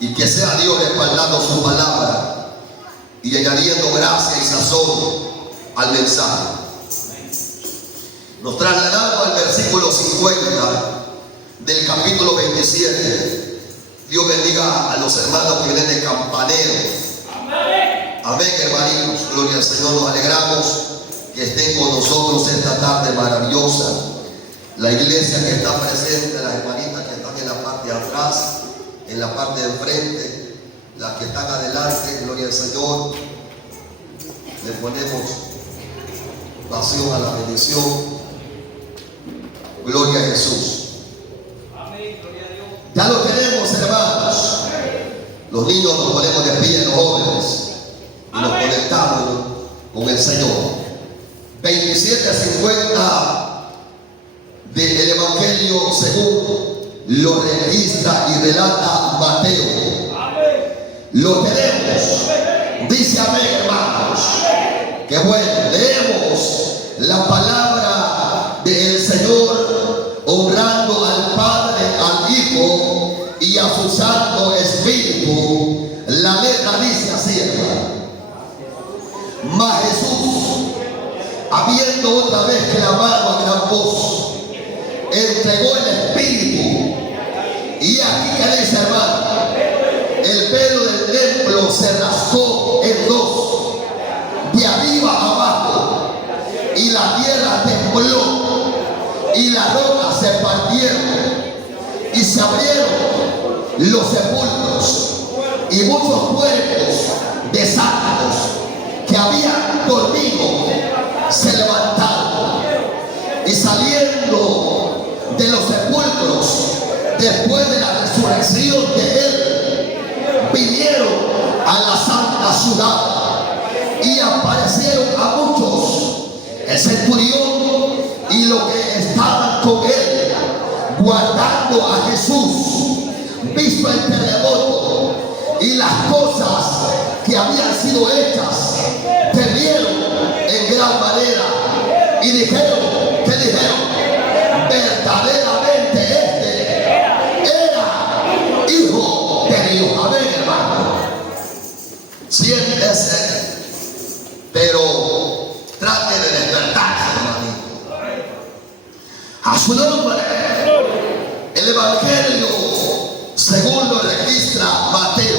y que sea Dios respaldando su palabra y añadiendo gracia y sazón al mensaje. Nos trasladamos al versículo 50 del capítulo 27. Dios bendiga a los hermanos que vienen de Campanero. Amén, hermanitos. Gloria al Señor. Nos alegramos que estén con nosotros esta tarde maravillosa. La iglesia que está presente, las hermanitas que están en la parte de atrás, en la parte de enfrente, las que están adelante, gloria al Señor. Le ponemos pasión a la bendición. Gloria a Jesús. Amén, gloria a Dios. Ya lo tenemos, hermanos. Los niños nos ponemos de pie, los jóvenes, y nos conectamos con el Señor. 27:50 del Evangelio según lo registra y relata Mateo. Lo tenemos. Dice amén, hermanos. Que bueno, leemos la palabra del Señor honrando al Padre, al Hijo y a su Santo Espíritu. La letra dice así, hermano. Mas Jesús, habiendo otra vez clamado a gran voz, entregó el Espíritu. Y aquí que dice, hermano, el velo del templo se rasgó en dos, de arriba a abajo, y la tierra tembló, y las rocas se partieron, y se abrieron los sepulcros, y muchos cuerpos de santos que habían dormido se levantaron, y saliendo de los sepulcros después de la resurrección de él, vinieron a la santa ciudad y aparecieron a muchos. El centurión y los que estaban con él guardando a Jesús, visto el terremoto y las cosas que habían sido hechas, temieron en gran manera y dijeron, ¿qué dijeron? Verdaderamente este era hijo de Dios. Amén, hermano. Siéntese, pero trate de despertarse, hermanito. A su nombre, el Evangelio según lo registra Mateo,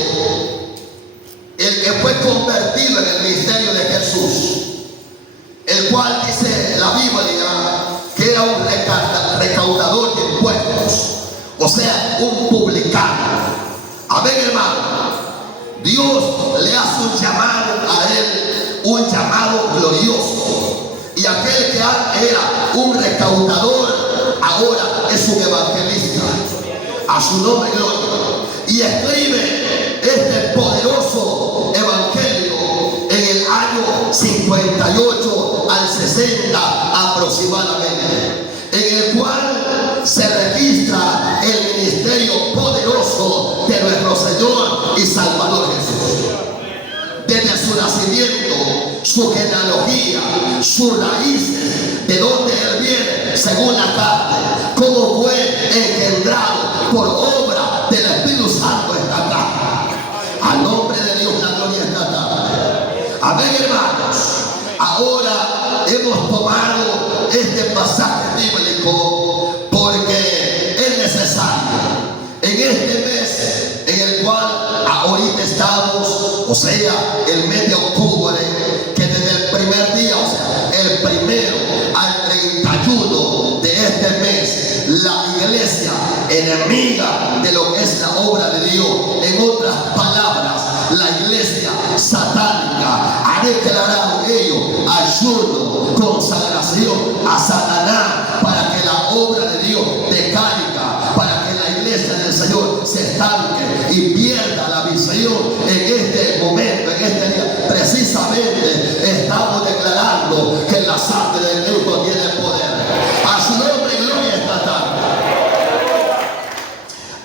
el que fue convertido en el ministerio de Jesús, el cual dice la Biblia que era un recaudador de impuestos, o sea, un publicano. Amén, hermano. Dios le hace un llamado a él, un llamado glorioso, y aquel que era un recaudador ahora es un evangelista. A su nombre, gloria. Y escribe este poderoso evangelio en el año 58 al 60 aproximadamente, en el cual se registra el ministerio poderoso de nuestro Señor y Salvador Jesús. Desde su nacimiento, su genealogía, sus raíces, de donde él viene según la carne, cómo fue engendrado por obra del Espíritu Santo esta tarde. Al nombre de Dios la gloria esta tarde. Amén, hermanos. Ahora hemos tomado este pasaje bíblico porque es necesario en este mes en el cual ahorita estamos, o sea, el mes de octubre, que desde el primer día, o sea, el primero al 31 de este mes, la iglesia enemiga de lo que es la obra de Dios, en otras palabras, la iglesia satánica, ha declarado ellos ayuno, consagración a Satanás para que la obra de Dios decaiga, para que la iglesia del Señor se estanque y pierda la visión en este momento, en este día. Precisamente estamos declarando que la sangre de Cristo tiene poder. A su nombre y gloria esta tarde.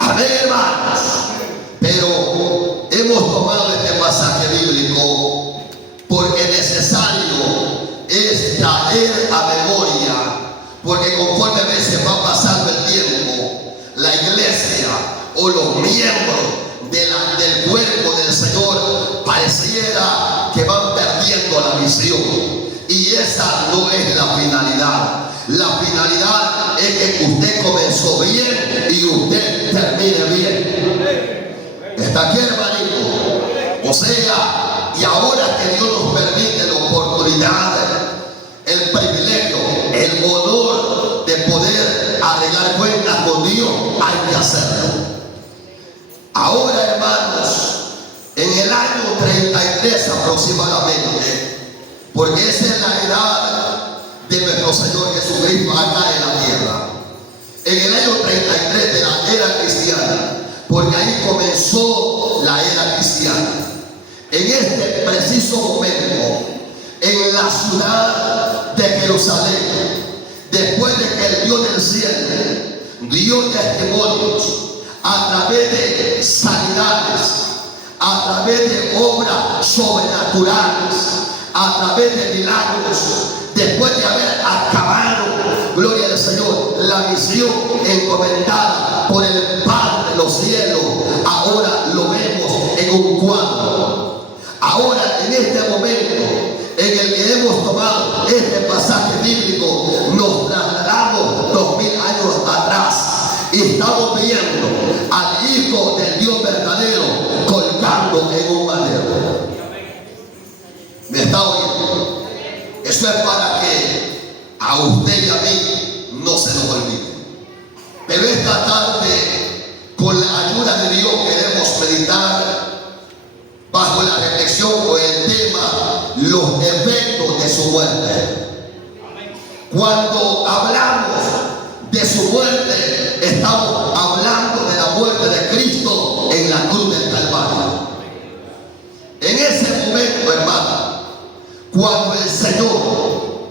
Amén, hermanos. Pero hemos tomado este pasaje bíblico porque necesario es traer a memoria, porque conforme a veces va pasando el tiempo, la iglesia o los miembros de la del Señor pareciera que van perdiendo la visión. Y esa no es la finalidad. La finalidad es que usted comenzó bien y usted termine bien. ¿Está aquí, hermanito? O sea, y ahora que Dios nos permite la oportunidad, el privilegio, el honor de poder arreglar cuentas con Dios, hay que hacerlo. Ahora, hermanos, en el año 33 aproximadamente, porque esa es la edad de nuestro Señor Jesucristo acá en la tierra, en el año 33 de la era cristiana, porque ahí comenzó la era cristiana. En este preciso momento, en la ciudad de Jerusalén, después de que el Dios del cielo dio testimonios a través de sanidades, a través de obras sobrenaturales, a través de milagros, después de haber acabado, gloria al Señor, la misión encomendada por el Padre de los cielos, ahora lo vemos en un cuadro. Ahora, en este momento en el que hemos tomado este pasaje bíblico, nos trasladamos 2000 años atrás y estamos viendo al Hijo del Dios verdadero colgando en un madero. ¿Me está oyendo? Eso es para que a usted y a mí no se nos olvide. Pero esta tarde, con la ayuda de Dios, queremos meditar bajo la reflexión o el tema, los efectos de su muerte. Cuando hablamos de su muerte, estamos hablando de la muerte de Cristo en la cruz del Calvario. En ese momento, hermano, cuando el Señor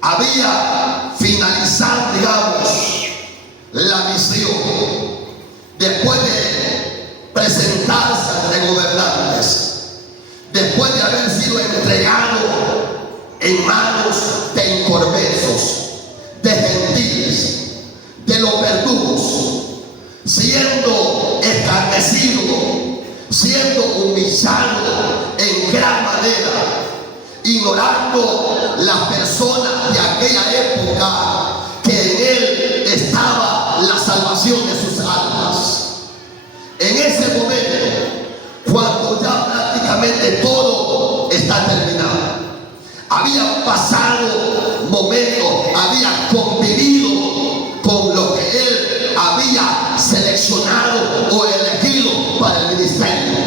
había finalizado, digamos, la misión, después de presentarse ante gobernantes, después de haber sido entregado en manos de inconversos, de gentiles, de los verdugos, siendo escarnecido, siendo humillado en gran manera, ignorando las personas de aquella época que en él estaba la salvación de sus almas. En ese momento, cuando ya prácticamente todo está terminado, había pasado momentos, había convivido con lo que él había seleccionado o elegido para el ministerio.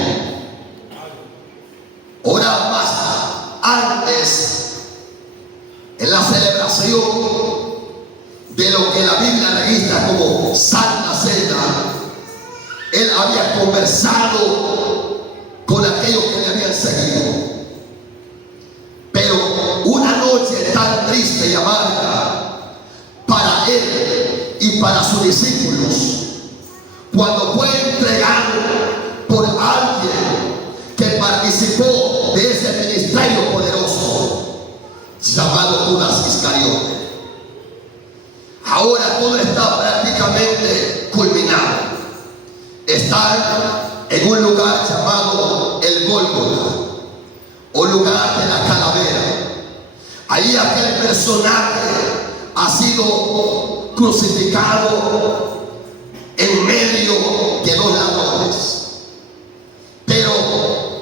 Ahora más antes, en la celebración de lo que la Biblia registra como Santa Cena, él había conversado con aquellos que le habían seguido. Pero una noche tan triste y amarga para él y para sus discípulos, cuando fue entregado por alguien que participó de ese ministerio poderoso llamado Judas Iscariote. Ahora todo está prácticamente culminado. Están en un lugar llamado el Gólgota, o lugar de la calavera. Ahí aquel personaje ha sido crucificado en medio de dos ladrones. Pero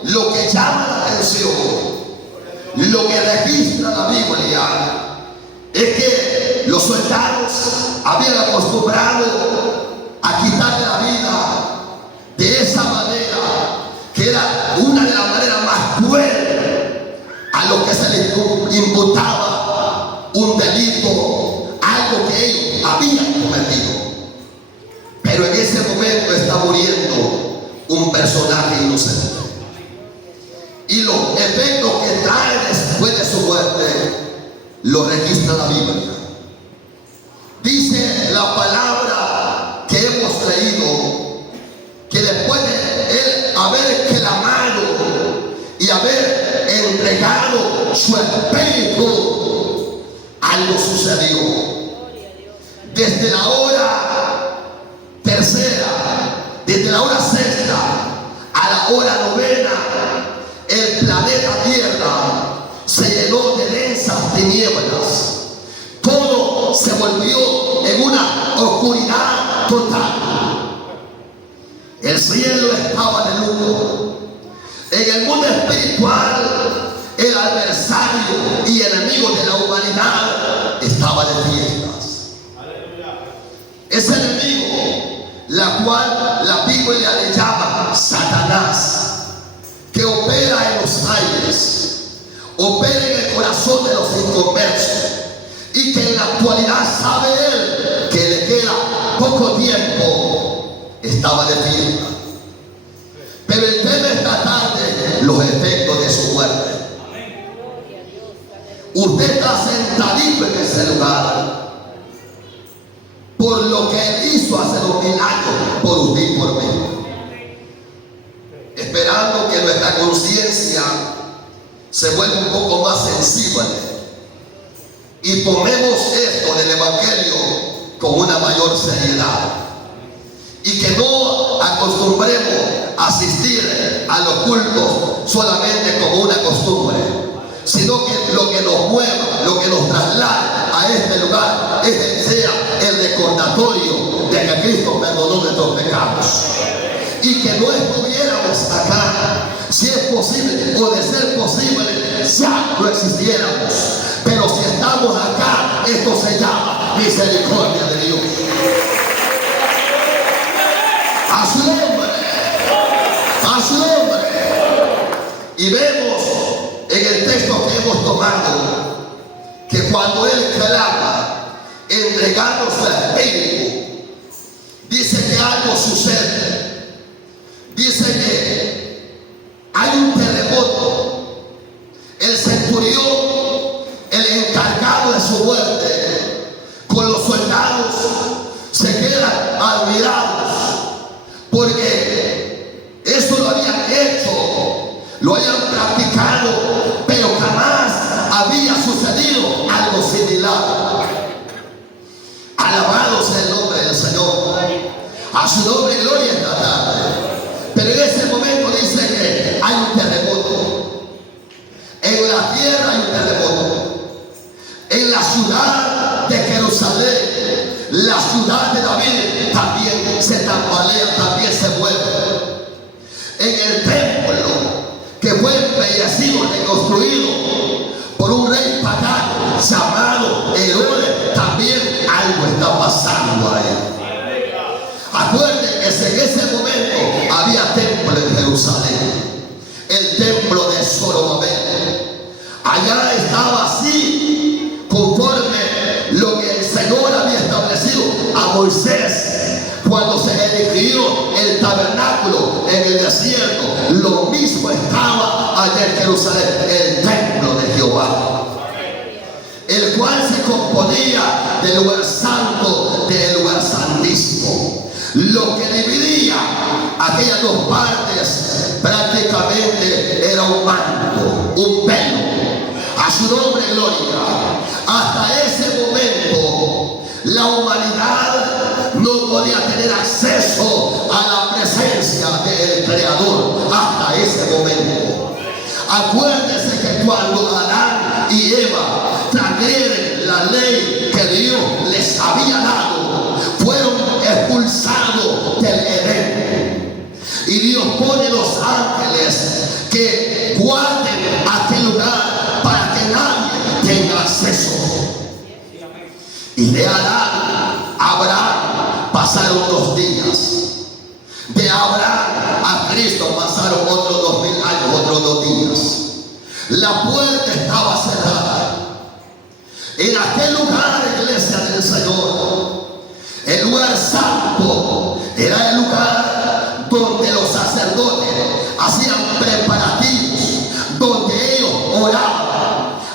lo que llama la atención, lo que registra la Biblia, es que los soldados habían acostumbrado a quitarle la vida de esa manera, que era una de las maneras más crueles a lo que se les imputaba un delito, algo que ellos habían cometido. Pero en ese momento está muriendo un personaje inocente. Y los efectos que trae después de su muerte lo registra la Biblia. Dice la palabra que hemos leído, que después de él haber clamado y haber entregado su espíritu, algo sucedió. Desde la hora tercera, desde la hora sexta a la hora novena, el planeta Tierra se llenó de densas tinieblas. Todo se volvió en una oscuridad total. El cielo estaba de luto. En el mundo espiritual, el adversario y enemigo de la humanidad estaba de fiestas. Ese enemigo, la cual la Biblia le llama Satanás, que opera en los aires, opera en el corazón de los inconversos, y que en la actualidad sabe él que le queda poco tiempo, estaba de fiesta. Pero el tema esta tarde, los efectos de su muerte. Usted está sentadito en ese lugar por lo que él hizo hace 2000 años por usted y por mí, esperando que nuestra conciencia se vuelva un poco más sensible y tomemos esto del Evangelio con una mayor seriedad, y que no acostumbremos a asistir a los cultos solamente como una costumbre, sino que lo que nos mueva, lo que nos traslade a este lugar sea el recordatorio de que Cristo perdonó nuestros pecados, y que no estuviéramos acá, si es posible, o de ser posible, ya no existiéramos. Pero si estamos acá, esto se llama misericordia de Dios. A su nombre, a su nombre. Y vemos en el texto que hemos tomado que cuando él clama, entregando su espíritu, dice que algo sucede. Dice que hay un terremoto. El centurión, el encargado de su muerte, con los soldados se quedan admirados, porque eso lo habían hecho, lo habían practicado, pero jamás había sucedido algo similar. Alabado sea el nombre del Señor. A su nombre gloria esta tarde. Pero en ese momento dice que hay un terremoto. En la tierra hay un terremoto. En la ciudad de Jerusalén, la ciudad de David, también se tambalea, también se mueve. En el templo que fue embellecido, reconstruido por un rey pagano llamado Herodes, también algo está pasando ahí. Acuérdense que en ese momento había templo en Jerusalén, el templo de Zorobabel. Allá estaba así, conforme lo que el Señor había establecido a Moisés cuando se erigió el tabernáculo en el desierto. Lo mismo estaba allá en Jerusalén, el templo de Jehová, el cual se componía del lugar santo del lugar santísimo. Lo que dividía aquellas dos partes prácticamente era un manto, un velo. A su nombre gloria. Hasta ese momento la humanidad no podía tener acceso a la presencia del Creador. Hasta ese momento. Acuérdense que cuando Adán y Eva trajeron la ley que Dios les había dado, fueron expulsados del Edén. Y Dios pone los ángeles que guarden aquel lugar para que nadie tenga acceso. Y de Adán a Abraham pasaron 2 días. De Abraham a Cristo pasaron otros 2000 años, otros 2 días. La puerta estaba cerrada. En aquel lugar, iglesia del Señor, el lugar santo era el lugar donde los sacerdotes hacían preparativos, donde ellos oraban.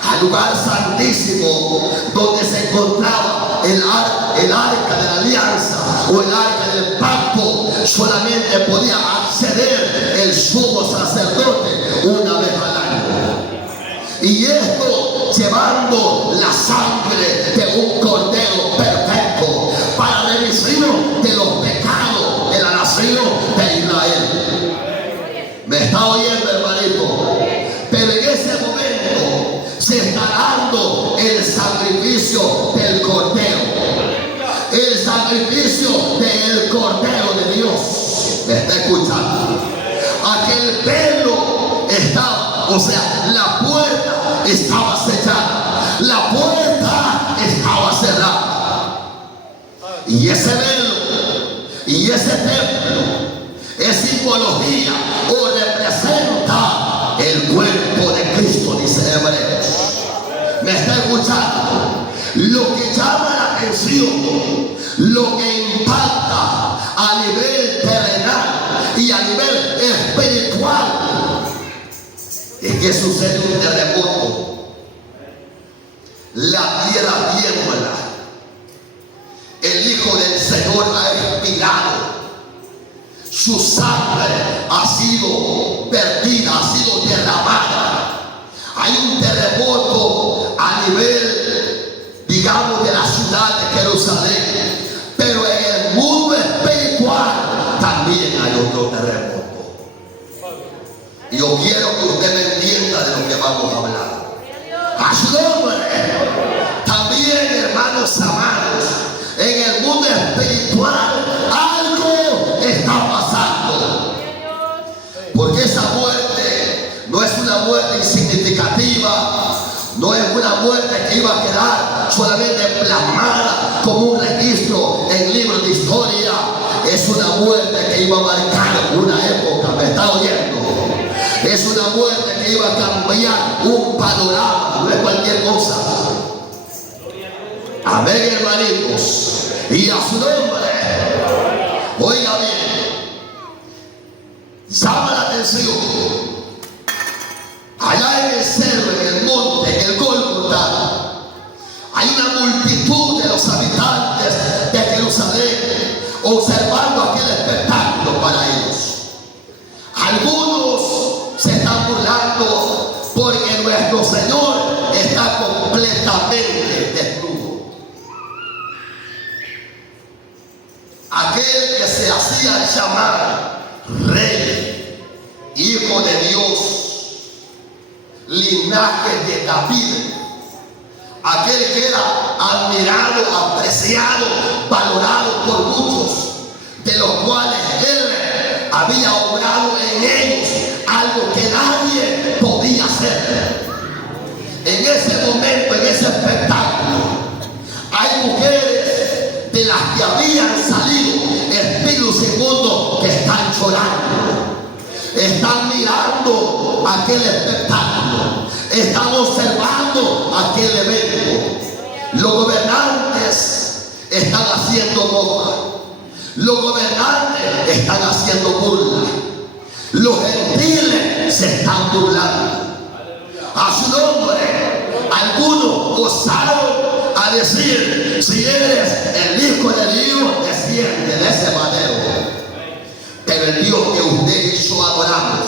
Al lugar santísimo donde se encontraba el arca de la alianza o el arca del pacto, solamente podía acceder el sumo sacerdote una vez al año. Y esto llevando la sangre de un cordero perfecto para remisión de los pecados de la nación de Israel. Me está oyendo, hermanito. Pero en ese momento se está dando el sacrificio del Cordero. El sacrificio del Cordero de Dios. ¿Me está escuchando? Aquel velo estaba, o sea, la puerta estaba sellada. La puerta estaba cerrada. Y ese velo y ese templo es simbología o representa el cuerpo de Cristo, dice Hebreos. ¿Me está escuchando? Lo que llama la atención, lo que impacta a nivel terrenal y a nivel espiritual, es que sucede un terremoto. La tierra tiembla. El Hijo del Señor ha expirado. Su sangre ha sido vertida, ha sido derramada. Hay un terremoto a nivel, digamos, de la ciudad de Jerusalén. Pero en el mundo espiritual también hay otro terremoto. Y yo quiero que usted me entienda de lo que vamos a hablar. A su nombre. También, hermanos amados, en el mundo espiritual algo está pasando. Porque esa muerte no es una muerte insignificativa, no es una muerte que iba a quedar solamente plasmada como un registro en libros de historia. Es una muerte que iba a marcar una época. ¿Me está oyendo? Es una muerte que iba a cambiar un panorama, no es cualquier cosa. Amén, hermanitos. Y a su nombre. Oiga bien. Llama la atención. Allá en el cerro, en el monte, en el Gólgota, hay una multitud de los habitantes de Jerusalén observando aquel espectáculo para ellos. Algunos se están burlando porque nuestro Señor está completamente desnudo. Aquel que se hacía llamar Rey, Hijo de Dios, linaje de David, aquel que era admirado, apreciado, valorado por muchos, de los cuales él había obrado en ellos algo que nadie podía hacer. En ese momento, en ese espectáculo, hay mujeres de las que habían salido espíritus inmundos que están llorando, están mirando aquel espectáculo, están observando aquel evento. Los gobernantes están haciendo mofa, los gobernantes están haciendo burla, los gentiles se están burlando. A su nombre, algunos osaron a decir: si eres el Hijo de Dios, desciende de ese madero. Pero el Dios que usted y yo adoramos,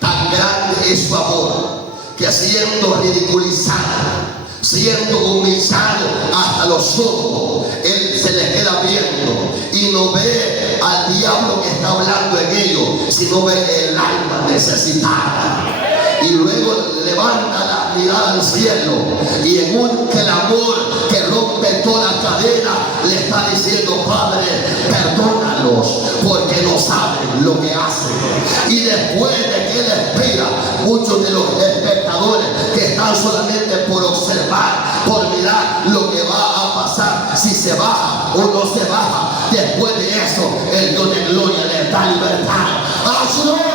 tan grande es su amor, que siendo ridiculizado, siendo humillado hasta los ojos, él se le queda viendo y no ve al diablo que está hablando en ellos, sino ve el alma necesitada. Y luego levanta la mirada al cielo y en un clamor que rompe toda cadena le está diciendo: Padre, perdónalos porque no saben lo que hacen. Y después de que él expira, muchos de los espectadores que están solamente por observar, por mirar lo que va a pasar, si se baja o no se baja, después de eso el Dios de gloria le da libertad. ¡A su nombre!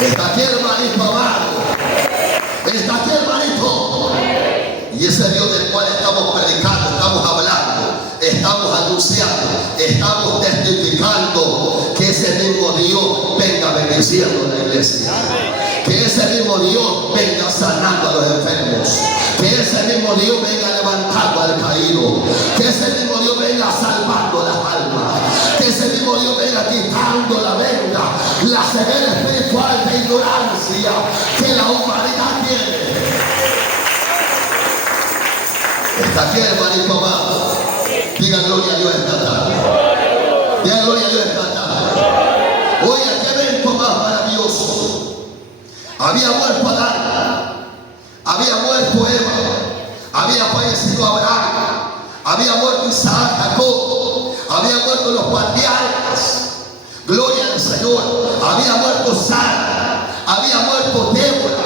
Está aquí, hermanito amado. Está aquí, hermanito. Y ese Dios del cual estamos predicando, estamos hablando, estamos anunciando, estamos testificando, que ese mismo Dios venga bendiciendo la iglesia. Que ese mismo Dios venga sanando a los enfermos. Que ese mismo Dios venga levantando al caído. Que ese mismo Dios venga salvando las almas. Que ese mismo Dios venga quitando la venda, la ceguera espiritual de ignorancia que la humanidad tiene. Está aquí, hermanito amado. Diga gloria a Dios esta tarde. Diga gloria a Dios esta tarde. Había muerto Adán, había muerto Eva, había fallecido Abraham, había muerto Isaac, Jacob, había muerto los patriarcas. Gloria al Señor. Había muerto Sara, había muerto Débora.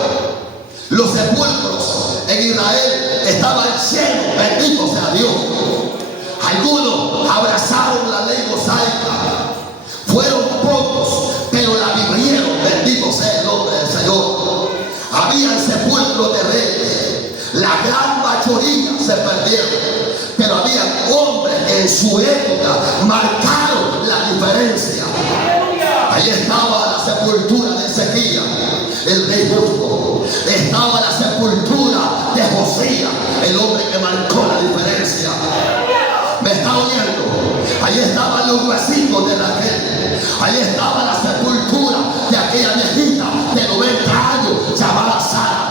Los sepulcros en Israel estaban llenos, bendito sea Dios. Algunos abrazaron la ley mosaica, fueron pocos, pero la vivieron, bendito sea el nombre del Señor. Habían sepulcros de reyes, la gran mayoría se perdieron, pero había hombres que en su época marcaron la diferencia. Ahí estaba la sepultura de Ezequías, el rey justo. Estaba la sepultura de Josías, el hombre que marcó la diferencia. ¿Me está oyendo? Ahí estaban los huesitos de Raquel. Ahí estaba la sepultura de aquella viejita de 90 años llamada Sara.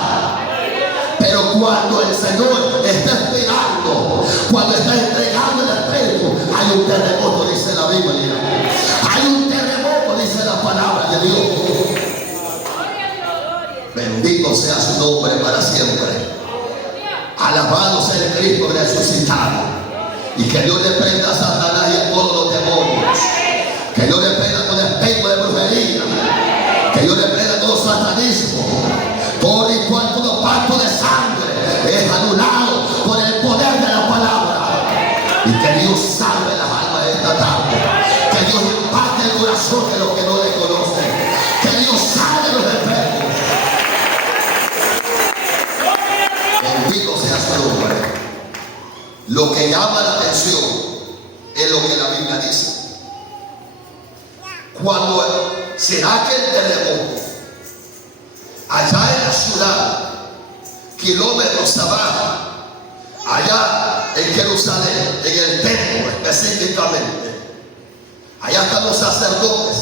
Pero cuando el Señor está esperando, cuando está entregando el espíritu, hay un terremoto, dice la Biblia. Hay un terremoto, dice la palabra de Dios. Bendito sea su nombre para siempre. Alabado sea el Cristo resucitado. Y que Dios le prenda a Satanás y a todos los demonios. Que Dios le prenda todo espíritu de brujería. Que Dios le prenda todo satanismo. Todo ritual, todo pacto de sangre es anulado por el poder de la palabra. Y que Dios salve las almas de esta tarde. Que Dios impacte el corazón de los que no le conocen. Que Dios salve los enfermos. Bendito sea su nombre. Lo que llama la atención es lo que la Biblia dice. Cuando será que el terremoto allá en la ciudad, kilómetros abajo, allá en Jerusalén, en el templo específicamente, allá están los sacerdotes,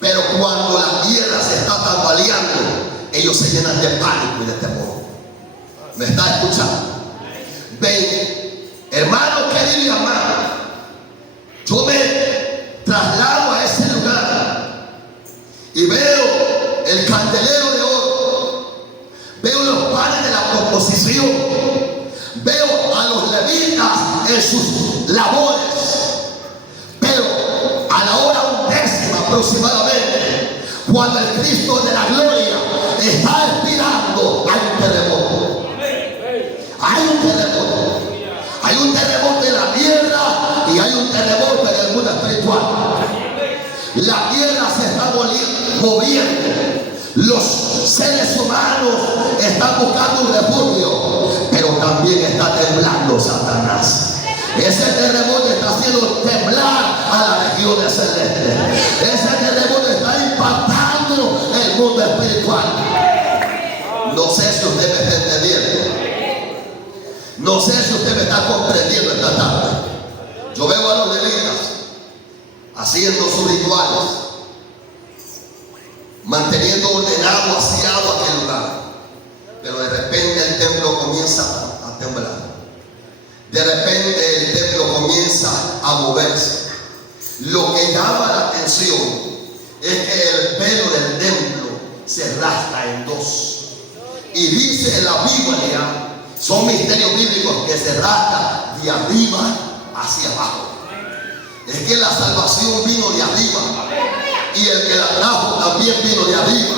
pero cuando la tierra se está tambaleando, ellos se llenan de pánico y de temor. ¿Me está escuchando? Ven, hermano querido y amado, yo me traslado a ese lugar y veo el candelero de oro, veo los panes de la proposición, veo a los levitas en sus labores, pero a la hora 1:10 aproximadamente, cuando el Cristo de la gloria está expirando, hay un terremoto. Hay un terremoto. Hay un terremoto en la tierra y hay un terremoto en el mundo espiritual. La tierra se está moviendo. Los seres humanos están buscando un refugio, pero también está temblando Satanás. Ese terremoto está haciendo temblar a la región celeste. Ese terremoto está impactando el mundo espiritual. No sé si usted me está entendiendo. No sé si usted me está comprendiendo esta tarde. Yo veo a los levitas haciendo sus rituales, manteniendo ordenado, aseado aquel lugar. Pero de repente el templo comienza a temblar. De repente el templo comienza a moverse. Lo que llama la atención es que el velo del templo se rasga en dos. Y dice la Biblia, son misterios bíblicos, que se rasga de arriba hacia abajo. Es que la salvación vino de arriba, y el que la trajo también vino de arriba,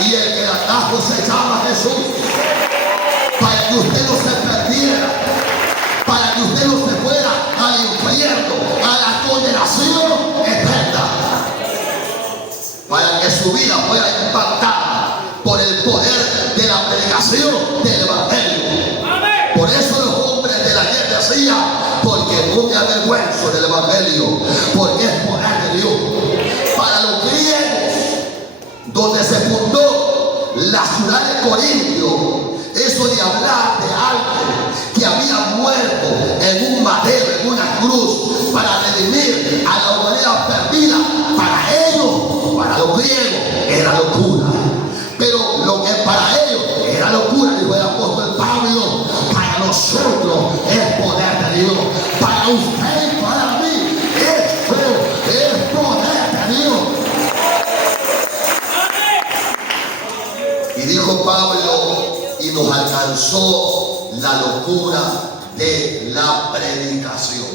y el que la trajo se llama Jesús, para que usted no se perdiera, para que usted no se fuera al infierno, a la condenación eterna, para que su vida fuera impactada por el poder de la predicación del Evangelio. Por eso los hombres de la ayer decían, porque no me avergüenzo del Evangelio, porque es poder de Dios. Para los griegos, donde se fundó la ciudad de Corintio, eso de hablar de alguien que había muerto en un madero, en una cruz, para redimir a la humanidad perdida, para ellos, para los griegos, era locura. Pero lo que para ellos era locura, dijo el apóstol Pablo, para nosotros es poder de Dios. Para usted y para mí, esto es poder de Dios. alcanzó la locura de la predicación.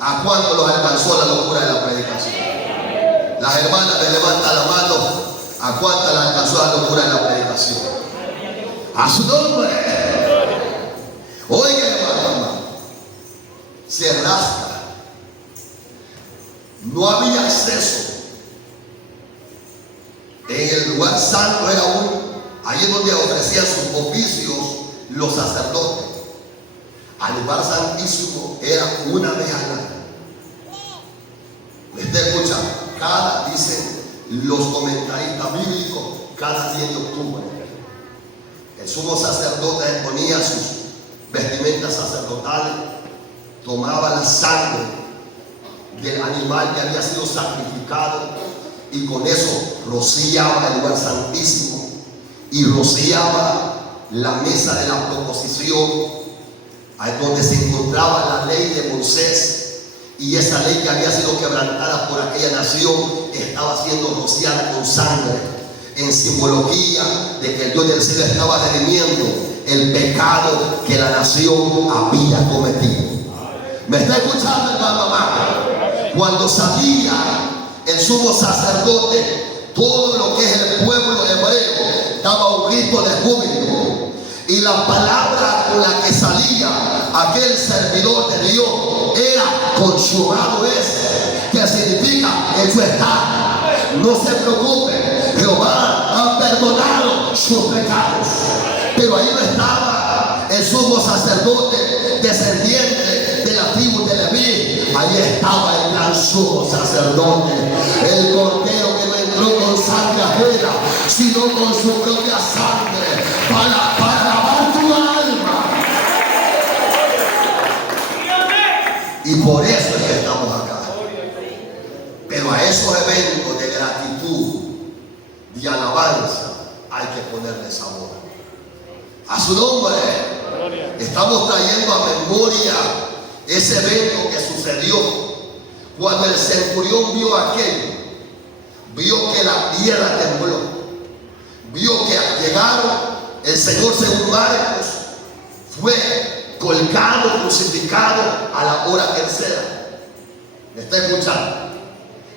¿A cuánto los alcanzó la locura de la predicación? Las hermanas me levantan la mano. ¿A cuánto les alcanzó la locura de la predicación? A su nombre. Oiga, hermano, se rasca. No había acceso. En el lugar santo era ahí donde ofrecían sus oficios los sacerdotes. Al lugar santísimo era una vejana. ¿Me está escuchando? Dicen los comentaristas bíblicos, cada 10 de octubre. El sumo sacerdote ponía sus vestimentas sacerdotales, tomaba la sangre del animal que había sido sacrificado y con eso rociaba el lugar santísimo y rociaba la mesa de la proposición, ahí donde se encontraba la ley de Moisés, y esa ley que había sido quebrantada por aquella nación estaba siendo rociada con sangre, en simbología de que el Dios del cielo estaba redimiendo el pecado que la nación había cometido. ¿Me está escuchando, hermano amado? Cuando salía el sumo sacerdote, todo lo que es el pueblo hebreo daba un grito de júbilo, y la palabra con la que salía aquel servidor de Dios era consumado es, que significa hecho está. No se preocupe, Jehová ha perdonado sus pecados. Pero ahí no estaba el sumo sacerdote descendiente de la tribu de Leví. Ahí estaba el gran sumo sacerdote, el cordero que no entró con sangre ajena, sino con su propia sangre para lavar tu alma. Y por eso es que estamos acá. Pero a esos eventos de gratitud y alabanza hay que ponerle sabor. A su nombre. Estamos trayendo a memoria ese evento que sucedió cuando el centurión vio aquello. Vio que la tierra tembló. Vio que llegaron. El Señor, según Marcos, fue colgado, crucificado a la hora tercera. ¿Me está escuchando?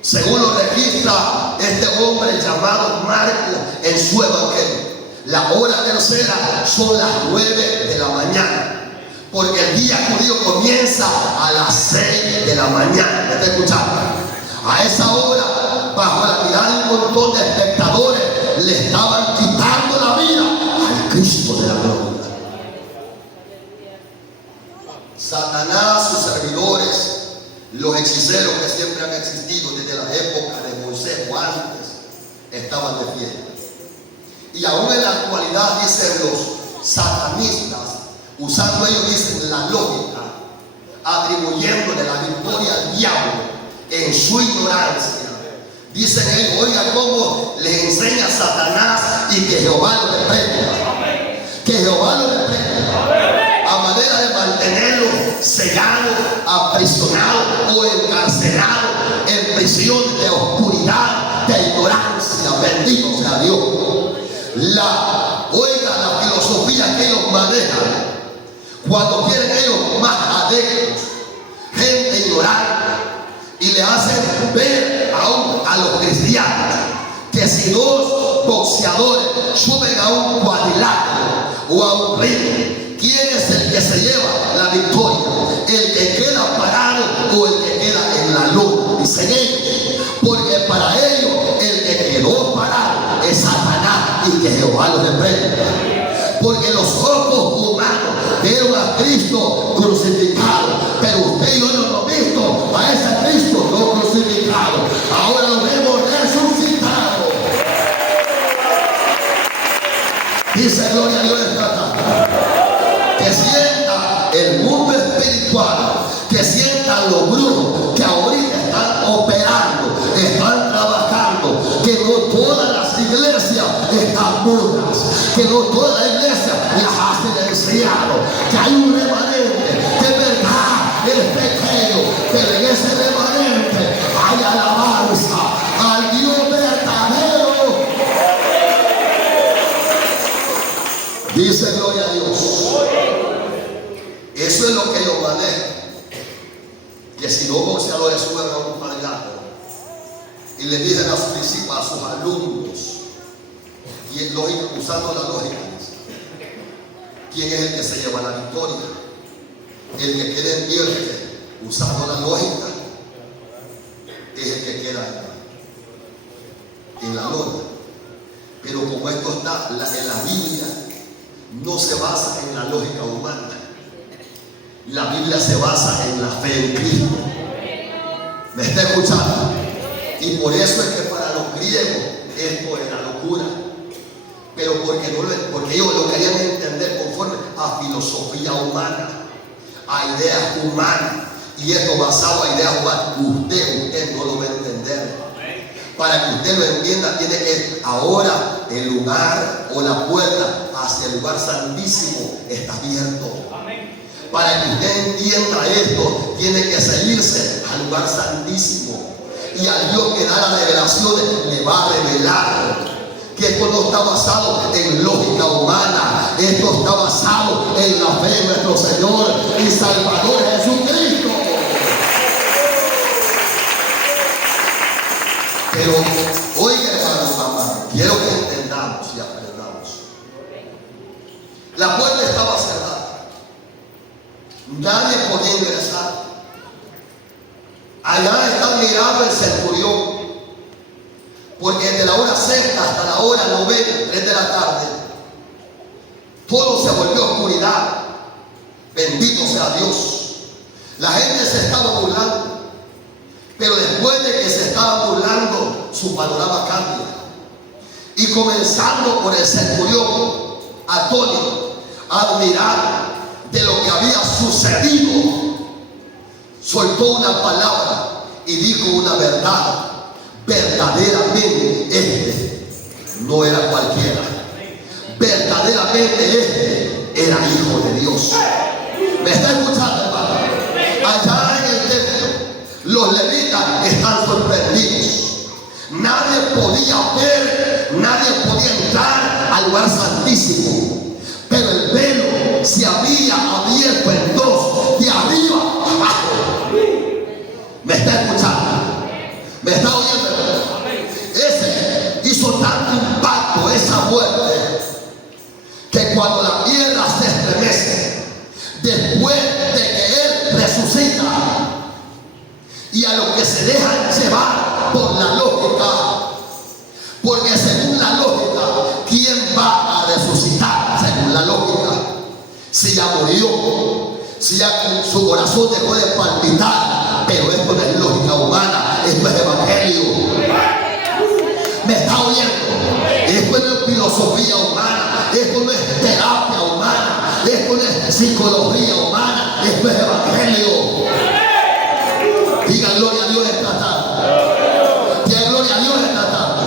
Según lo registra este hombre llamado Marcos en su evangelio, la hora tercera son las 9 de la mañana, porque el día judío comienza a las 6 de la mañana. ¿Me está escuchando? A esa hora, bajo la mirada de un montón de espectadores, le estaban quitando la vida al Cristo de la gloria. Satanás, sus servidores, los hechiceros que siempre han existido desde la época de Moisés o antes, estaban de fiesta. Y aún en la actualidad, dicen los satanistas, usando ellos, dicen la lógica, atribuyéndole la victoria al diablo en su ignorancia. Dicen ellos, oiga cómo les enseña Satanás y que Jehová lo reprenda. Que Jehová lo reprenda. A manera de mantenerlo cegado, aprisionado o encarcelado en prisión de oscuridad, de ignorancia. Bendito sea Dios. Oiga la filosofía que ellos manejan cuando quieren ellos más adeptos, gente ignorante, y le hacen ver aún a los cristianos que si dos boxeadores suben a un cuadrilátero o a un ring, ¿quién es el que se lleva la victoria? ¿El que queda parado o el que queda en la luna? Dicen ellos, porque para ellos el que quedó parado es Satanás y que Jehová lo reprenda. Porque los ojos humanos vieron a Cristo crucificado, pero usted y yo no lo hemos visto a ese Cristo no crucificado. Ahora lo vemos resucitado. Dice gloria a Dios esta tarde. Que sienta el mundo espiritual, que sientan los brujos que ahorita están operando, están trabajando, que no todas las iglesias están mudas, que no todas las iglesias las hacen enseñado, que hay un remanente, de verdad es pequeño, pero en ese remanente hay alabanza al Dios verdadero. Dice gloria que si dos boxeadores suben a un cuadrilátero y le dicen a sus discípulos, a sus alumnos, y usando la lógica, ¿quién es el que se lleva la victoria? El que queda en pie, usando la lógica, es el que queda en la lona. Pero como esto está en la Biblia, no se basa en la lógica humana. La Biblia se basa en la fe en Cristo. ¿Me está escuchando? Y por eso es que para los griegos esto era locura. Pero porque ellos lo querían entender conforme a filosofía humana, a ideas humanas. Y esto basado a ideas humanas, usted no lo va a entender. Para que usted lo entienda, tiene que ahora el lugar o la puerta hacia el lugar santísimo está abierto. Para que usted entienda esto, tiene que seguirse al lugar santísimo. Y al Dios que da las revelaciones, le va a revelar que esto no está basado en lógica humana. Esto está basado en la fe de nuestro Señor y Salvador Jesucristo. Pero, oiga, hermano, mamá, quiero que entendamos y aprendamos. La puerta estaba cerrada. Nadie podía ingresar. Allá está mirando el centurión. Porque desde la hora sexta hasta la hora 9, 3 de la tarde, todo se volvió oscuridad. Bendito sea Dios. La gente se estaba burlando. Pero después de que se estaba burlando, su panorama cambia. Y comenzando por el centurión, atónito, admirado de lo que había sucedido, soltó una palabra y dijo una verdad. Verdaderamente este no era cualquiera. Verdaderamente este era hijo de Dios. ¿Me está escuchando, hermano? Allá en el templo, los levitas están sorprendidos. Nadie podía ver, nadie podía entrar al lugar santísimo. Pero el velo se había abierto en dos, de arriba a abajo. ¿Me está escuchando? ¿Me está oyendo? Ese hizo tanto impacto, esa muerte, que cuando la tierra se estremece, después de que Él resucita, y a los que se dejan llevar por la lógica, porque según la lógica, ¿quién va a resucitar? Según la lógica, si ya murió, si ya su corazón dejó de palpitar. Pero esto no es lógica humana, esto es evangelio. ¿Me está oyendo? Esto no es filosofía humana, esto no es terapia humana, esto no es psicología humana, esto es evangelio. Diga gloria a Dios esta tarde. Diga gloria a Dios esta tarde.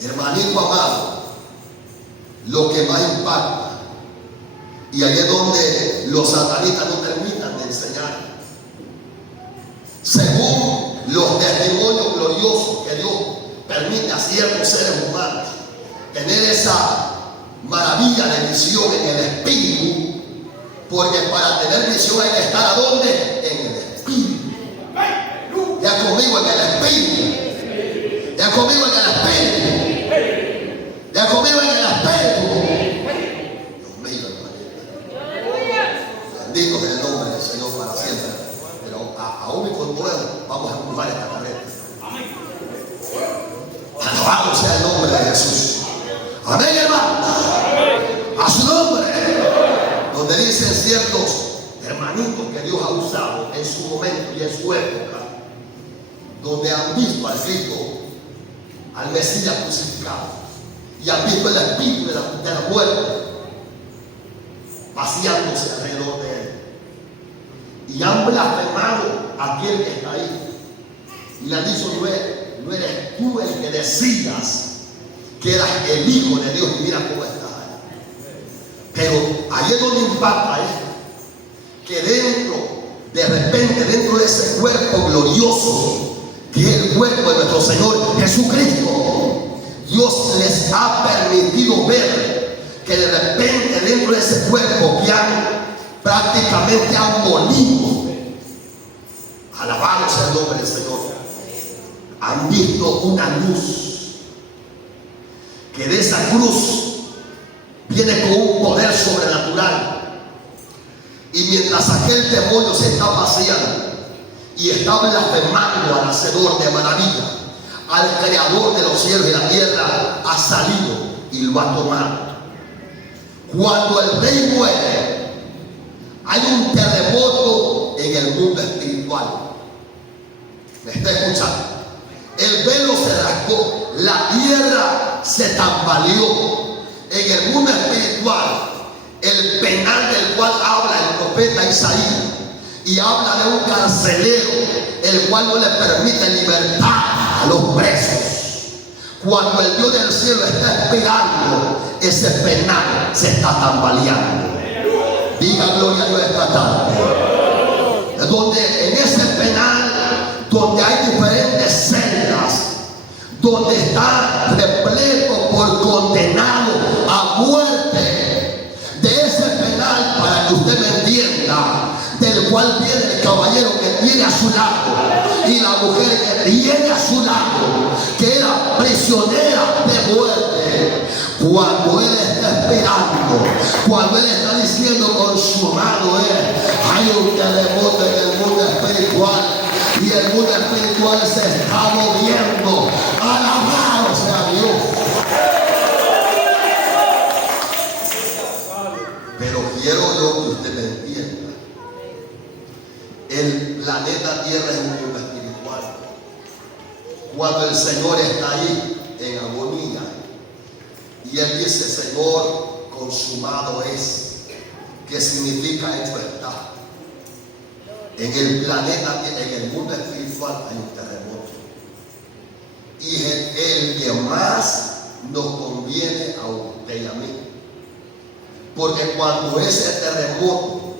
Hermanito amado, lo que más impacta, y ahí es donde los satanistas no terminan de enseñar, según los testimonios gloriosos que Dios permite a ciertos seres humanos tener esa maravilla de visión en el espíritu, porque para tener visión hay que estar ¿a dónde? En el espíritu. Ya conmigo en el espíritu. Ya conmigo en el espíritu. Ya conmigo en el espíritu. Dios mío, hermanito. Bendito sea el nombre del Señor para siempre. Pero aún y con todo vamos a empujar esta carrera. Alabado sea el nombre de Jesús. Amén, hermano. A su nombre. Donde dicen ciertos hermanitos que Dios ha usado en su momento y en su época, donde han visto al Cristo, al Mesías crucificado, y han visto el espíritu de la muerte vaciándose alrededor de él, y han blasfemado a aquel que está ahí, y le han dicho: no eres tú el que decías que eras el Hijo de Dios, y mira cómo estás. Pero ahí es donde impacta esto, que de repente dentro de ese cuerpo glorioso, que es el cuerpo de nuestro Señor Jesucristo, Dios les ha permitido ver que de repente dentro de ese cuerpo que prácticamente han molido, Alabado sea el nombre del Señor. Han visto una luz, que de esa cruz viene con un poder sobrenatural. Y mientras aquel demonio se está paseando y está blasfemando al hacedor de maravilla, al creador de los cielos y la tierra, ha salido y lo ha tomado. Cuando el rey muere, hay un terremoto en el mundo espiritual. ¿Me está escuchando? El velo se rasgó, la tierra se tambaleó. En el mundo espiritual, el penal del cual habla el profeta Isaías, y habla de un carcelero el cual no le permite libertad a los presos. Cuando el Dios del cielo está esperando, ese penal se está tambaleando. Diga gloria a Dios esta tarde. Donde en ese penal, donde hay diferentes celdas, donde está repleto por condenado a muerte, de ese penal, para que usted me entienda, del cual viene el caballero que tiene a su lado y la mujer que tiene a su lado, que era prisionera de muerte. Cuando él está esperando, cuando él está diciendo consumado es, hay un terremoto en el mundo espiritual, y el mundo espiritual se está moviendo. Alabado sea Dios. Pero quiero yo que usted me entienda. El planeta Tierra es un mundo espiritual. Cuando el Señor está ahí en agonía y Él dice, Señor, consumado es, que significa hecho está. En el planeta, en el mundo espiritual hay un terremoto. Y es el que más nos conviene a usted y a mí. Porque cuando ese terremoto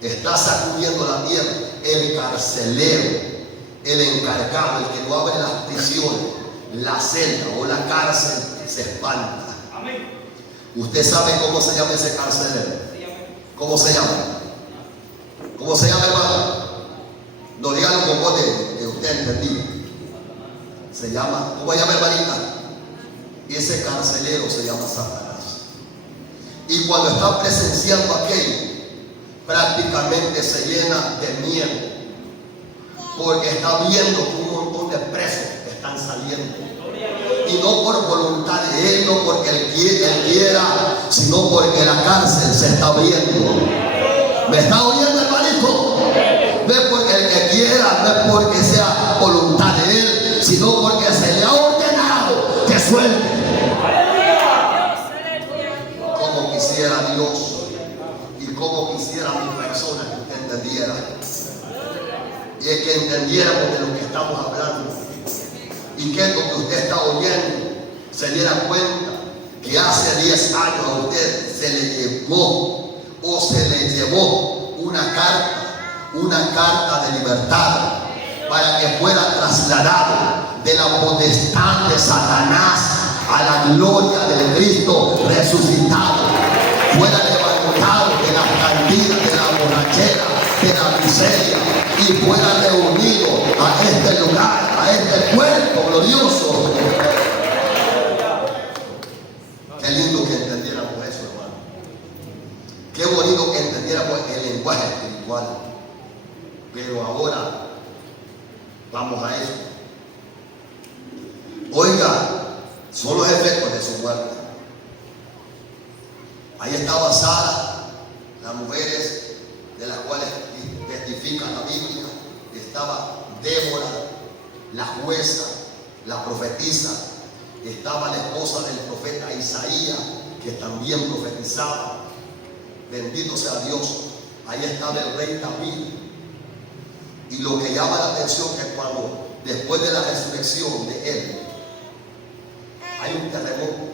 está sacudiendo la tierra, el carcelero, el encargado, el que no abre las prisiones, la celda o la cárcel, se espanta. Amén. ¿Usted sabe cómo se llama ese carcelero? ¿Cómo se llama? ¿Cómo se llama, hermano? No, dígalo con voz de usted entendido. Se llama, ¿cómo se llama, hermanita? Ese carcelero se llama Satanás. Y cuando está presenciando aquello, prácticamente se llena de miedo, porque está viendo que un montón de presos están saliendo, y no por voluntad de él, no porque él quiera, sino porque la cárcel se está abriendo. ¿Me está oyendo, hermanito? No es porque el que quiera, no es porque sea voluntad de él, sino porque se le ha ordenado que suelte. Como quisiera Dios y como quisiera mi persona que usted entendiera, y es que entendiéramos de lo que estamos hablando, y que lo que usted está oyendo se diera cuenta que hace 10 años a usted se le llegó o se le llevó una carta de libertad para que fuera trasladado de la potestad de Satanás a la gloria del Cristo resucitado, fuera levantado de las cantinas, de la borrachera, de la miseria, y fuera reunido a este lugar, a este cuerpo glorioso. Qué lindo que entendiéramos eso, hermano. Qué bonito que entendiéramos el lenguaje espiritual. Pero ahora vamos a eso. Oiga, son los efectos de su muerte. Ahí estaba Sara, las mujeres de las cuales testifica la Biblia. Estaba Débora, la jueza, la profetisa. Estaba la esposa del profeta Isaías, que también profetizaba. Bendito sea Dios. Ahí estaba el rey David. Y lo que llama la atención es que cuando, después de la resurrección de él, hay un terremoto.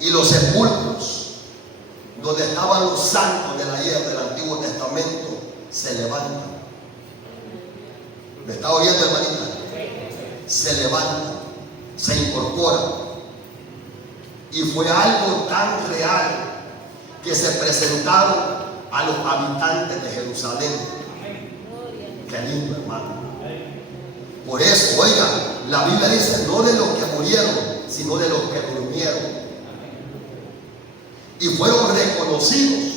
Y los sepulcros donde estaban los santos de la hierba del Antiguo Testamento se levantan. ¿Me está oyendo, hermanita? Se levantan, se incorporan. Y fue algo tan real que se presentaron a los habitantes de Jerusalén. Qué lindo, hermano. Por eso, oiga, la Biblia dice no de los que murieron, sino de los que durmieron. Y fueron reconocidos.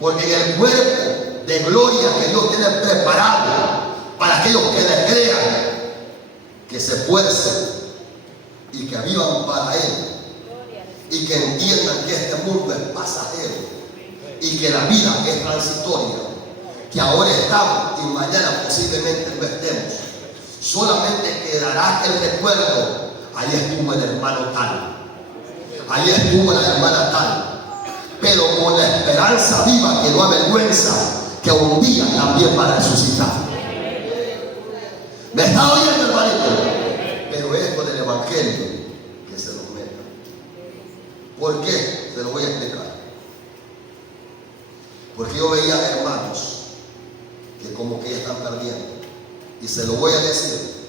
Porque en el cuerpo de gloria que Dios tiene preparado para aquellos que le crean, que se esfuercen y que vivan para Él, y que entiendan que este mundo es pasajero y que la vida es transitoria, que ahora estamos y mañana posiblemente no estemos. Solamente quedará el recuerdo: ahí estuvo el hermano tal, ahí estuvo la hermana tal, pero con la esperanza viva que no avergüenza, que un día también va a resucitar. ¿Me está oyendo, hermanito? Pero esto del evangelio, que se los meta. ¿Por qué? Se lo voy a explicar. Porque yo veía hermanos que como que ya están perdiendo, y se lo voy a decir,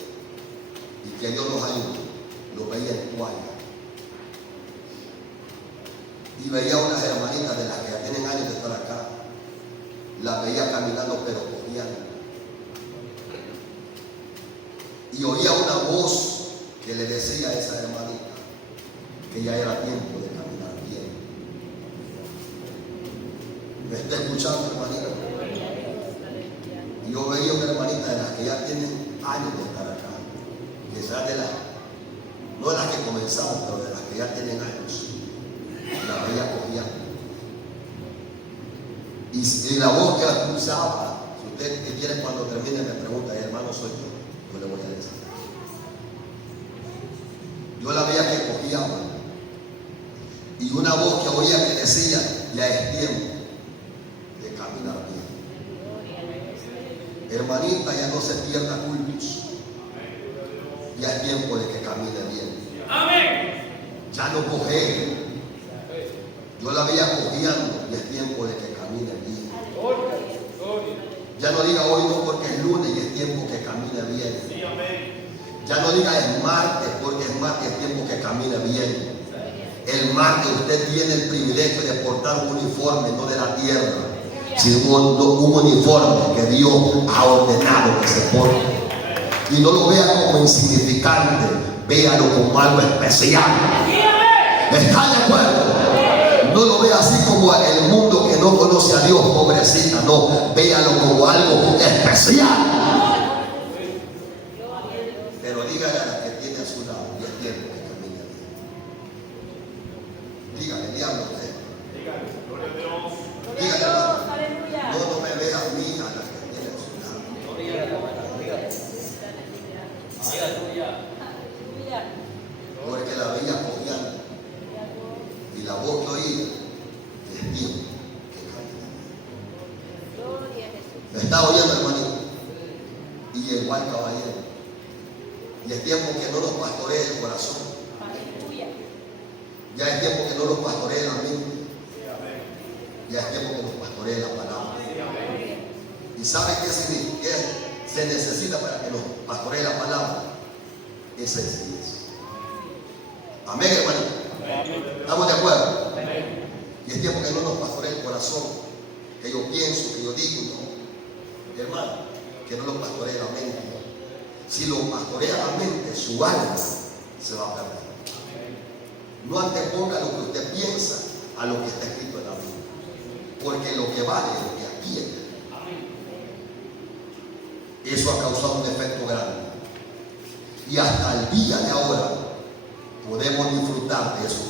y que Dios los ayude. Lo veía en toalla, y veía unas hermanitas de las que ya tienen años de estar acá, las veía caminando pero cojeando, y oía una voz que le decía a esa hermanita que ya era tiempo de caminar bien. ¿Me está escuchando, hermanita? Y yo veía una hermanita de las que ya tienen años de estar acá, que será de las, no de las que comenzamos, pero de las que ya tienen años. La veía cojeando, y la voz que la pulsaba. Si usted quiere, cuando termine me pregunta: hermano, soy yo le voy a decir. Yo la veía que cojeaba, y una voz que oía que decía: ya es tiempo de caminar bien. Hermanita, ya no se pierda cultos, ya es tiempo de que camine bien. Ya no cojee. Yo la veía cojeando, y es tiempo de que camine bien. Ya no diga hoy no, porque es lunes y es tiempo que camine bien. Ya no diga es martes, porque es martes y es tiempo que camine bien. El martes usted tiene el privilegio de portar un uniforme, no de la tierra, sino un uniforme que Dios ha ordenado que se porte. Y no lo vea como insignificante, véalo como algo especial. ¿Está de acuerdo? No lo vea así como el mundo que no conoce a Dios, pobrecita. No, véalo como algo especial. Pero dígale a la que tiene a su lado: y es tiempo que camine bien. Dígale, diablo, usted. Dígale, no me vea a mí, a la que tiene a su lado. Porque la veía cojeando, y la voz que oía: es tiempo que camine bien. ¿Me está oyendo, hermanito? Y llegó al caballero, y es tiempo que no nos pastoree el corazón. Ya es tiempo que no nos pastoree la mente. Ya es tiempo que nos pastoree la palabra. ¿Y sabe qué significa? ¿Qué se necesita para que nos pastoree la palabra? Es sencillez. Amén, hermanito. ¿Estamos de acuerdo? Y es tiempo que no nos pastoree el corazón, que yo pienso, que yo digo, no. Hermano, que no lo pastoree la mente. Si lo pastorea la mente, su alma se va a perder. No anteponga lo que usted piensa a lo que está escrito en la Biblia, porque lo que vale es lo que aquí está. Eso ha causado un efecto grande, y hasta el día de ahora podemos disfrutar de eso.